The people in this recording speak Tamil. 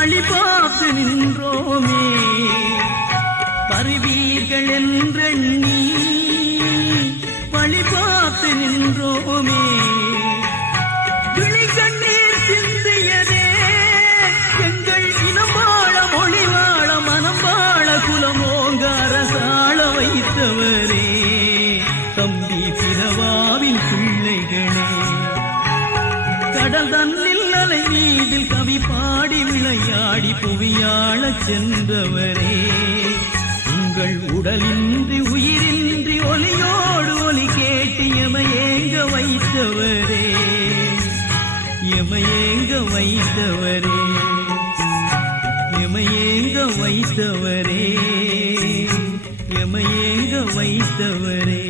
பழி பார்த்து நின்றோமே பருவீர்கள் என்றெண்ணி பழி பார்த்து நின்றோமே விழி கண்ணீர் சிந்தியதே எங்கள் இனம் வாழ மொழி வாழ மனம் வாழ குலமோங்க அரசாள வைத்தவரே தம்பி பிறவாவின் பிள்ளைகளே கடல் தன்னில் அலை மீதில் கவி பாடி விளையாடி புவியாழச் சென்றவரே உங்கள் உடலின்றி உயிரின்றி ஒலியோடு ஒலி கேட்டு எமையேங்க வைத்தவரே எமையேங்க வைத்தவரே எமையேங்க வைத்தவரே எமையேங்க வைத்தவரே